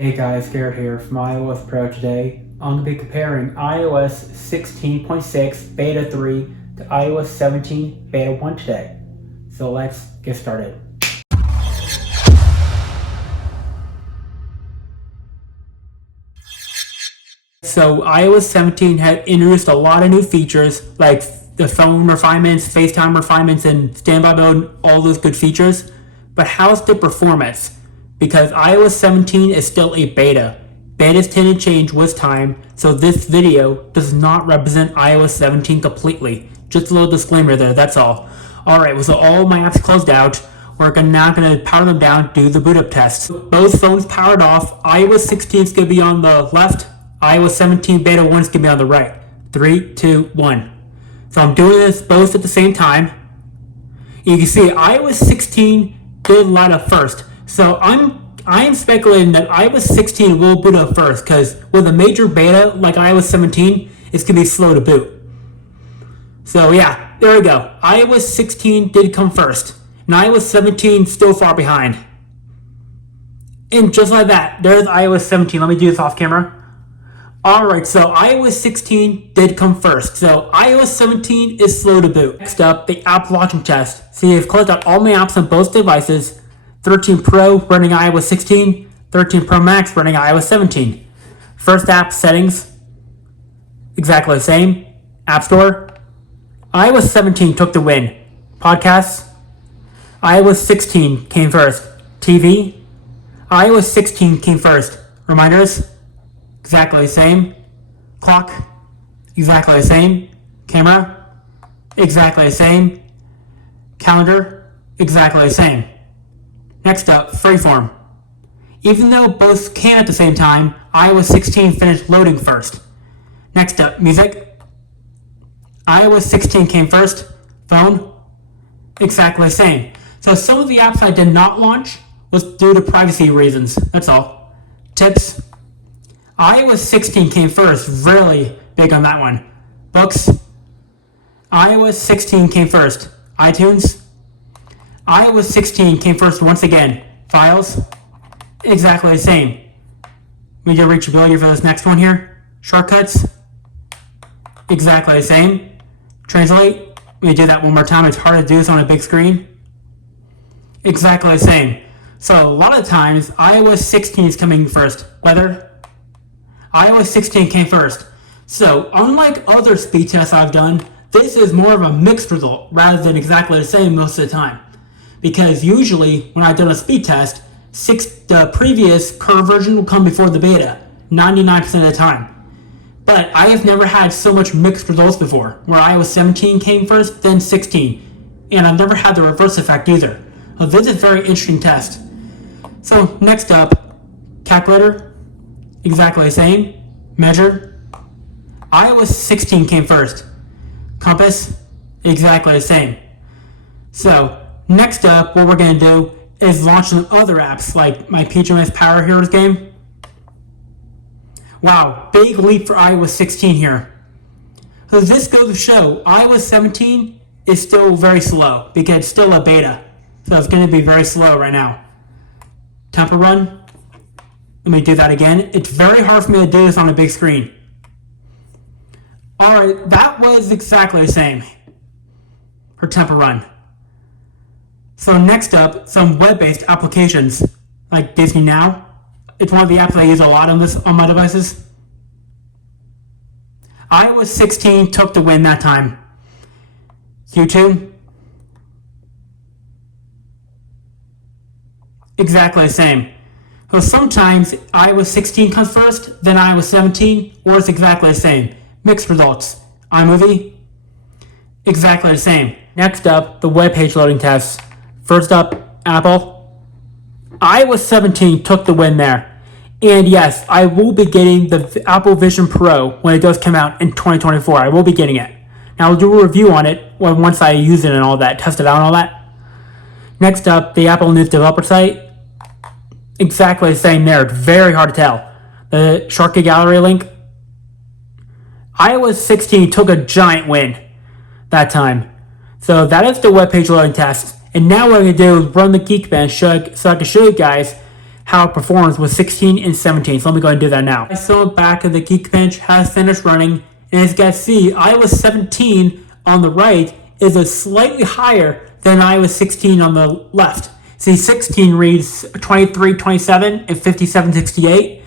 Hey guys, Garrett here from iOS Pro today. I'm going to be comparing iOS 16.6 Beta 3 to iOS 17 Beta 1 today. So let's get started. So iOS 17 had introduced a lot of new features like the phone refinements, FaceTime refinements, and standby mode, all those good features. But how's the performance? Because iOS 17 is still a beta. Betas tend to change with time, so this video does not represent iOS 17 completely. Just a little disclaimer there, that's all. Alright, so all my apps closed out. We're now going to power them down, do the boot up test. Both phones powered off. iOS 16 is going to be on the left. iOS 17 Beta 1 is going to be on the right. 3, 2, 1. So I'm doing this both at the same time. You can see iOS 16 did light up first. So I'm speculating that iOS 16 will boot up first, because with a major beta like iOS 17, it's going to be slow to boot. So yeah, there we go. iOS 16 did come first, and iOS 17 still far behind. And just like that, there's iOS 17. Let me do this off camera. Alright, so iOS 16 did come first. So iOS 17 is slow to boot. Next up, the app launching test. See, I've closed out all my apps on both devices. 13 Pro running iOS 16, 13 Pro Max running iOS 17. First app, settings, exactly the same. App Store, iOS 17 took the win. Podcasts, iOS 16 came first. TV, iOS 16 came first. Reminders, exactly the same. Clock, exactly the same. Camera, exactly the same. Calendar, exactly the same. Next up, Freeform. Even though both came at the same time, iOS 16 finished loading first. Next up, Music. iOS 16 came first. Phone, exactly the same. So some of the apps I did not launch was due to privacy reasons, that's all. Tips. iOS 16 came first, really big on that one. Books. iOS 16 came first. iTunes. iOS 16 came first once again. Files, exactly the same. We get reachability for this next one here. Shortcuts, exactly the same. Translate, let me do that one more time. It's hard to do this on a big screen. Exactly the same. So a lot of times, iOS 16 is coming first. Weather, iOS 16 came first. So unlike other speed tests I've done, this is more of a mixed result rather than exactly the same most of the time. Because usually, when I've done a speed test, the previous curve version will come before the beta, 99% of the time. But I have never had so much mixed results before, where iOS 17 came first, then 16. And I've never had the reverse effect either. This is a very interesting test. So next up, calculator, exactly the same. Measure, iOS 16 came first. Compass, exactly the same. So next up, what we're going to do is launch some other apps, like my PJMS Power Heroes game. Wow, big leap for iOS 16 here. So this goes to show, iOS 17 is still very slow, because it's still a beta. So it's going to be very slow right now. Tempo Run, let me do that again. It's very hard for me to do this on a big screen. Alright, that was exactly the same for Tempo Run. So next up, some web-based applications like Disney Now. It's one of the apps I use a lot on my devices. iOS 16 took the win that time. YouTube, exactly the same. So sometimes iOS 16 comes first, then iOS 17, or it's exactly the same. Mixed results. iMovie, exactly the same. Next up, the web page loading tests. First up, Apple. iOS 17 took the win there. And yes, I will be getting the Apple Vision Pro when it does come out in 2024. I will be getting it. Now I'll do a review on it once I use it and all that, test it out and all that. Next up, the Apple News developer site. Exactly the same there. It's very hard to tell. The Shortcut Gallery link. iOS 16 took a giant win that time. So that is the web page loading test. And now what I'm going to do is run the Geekbench so I can show you guys how it performs with 16 and 17. So let me go ahead and do that now. So back of the Geekbench has finished running, and as you guys see, iOS 17 on the right is a slightly higher than iOS 16 on the left. See, 16 reads 2327 and 5768.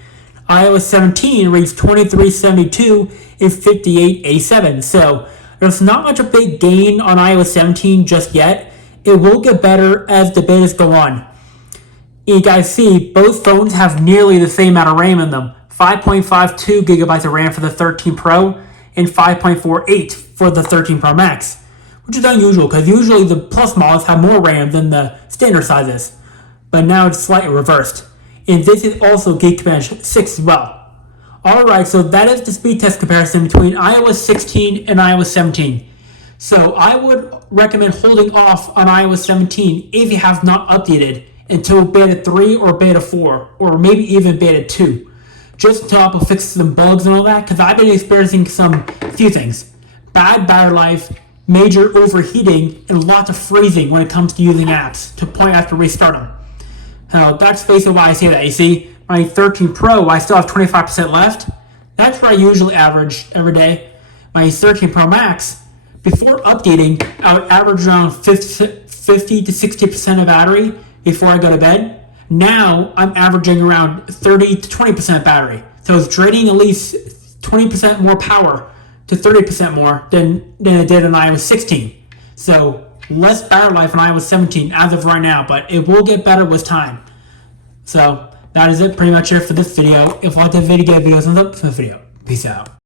iOS 17 reads 2372 and 5887. So there's not much a big gain on iOS 17 just yet. It will get better as the betas go on. You guys see, both phones have nearly the same amount of RAM in them. 5.52 gigabytes of RAM for the 13 Pro and 5.48 for the 13 Pro Max, which is unusual because usually the Plus models have more RAM than the standard sizes, but now it's slightly reversed. And this is also Geekbench 6 as well. Alright, so that is the speed test comparison between iOS 16 and iOS 17. So I would recommend holding off on iOS 17 if you have not updated until beta 3 or beta 4, or maybe even beta 2. Just until Apple fixes some bugs and all that, because I've been experiencing few things. Bad battery life, major overheating, and lots of freezing when it comes to using apps, to the point I have to restart them. That's basically why I say that. You see, my 13 Pro, I still have 25% left. That's where I usually average every day. My 13 Pro Max, before updating, I would average around 50 to 60% of battery before I go to bed. Now I'm averaging around 30 to 20% battery. So it's draining at least 20% more power to 30% more than it did on iOS 16. So less battery life on iOS 17 as of right now, but it will get better with time. So that is it, pretty much it for this video. If you like the video, give videos thumbs up for the video. Peace out.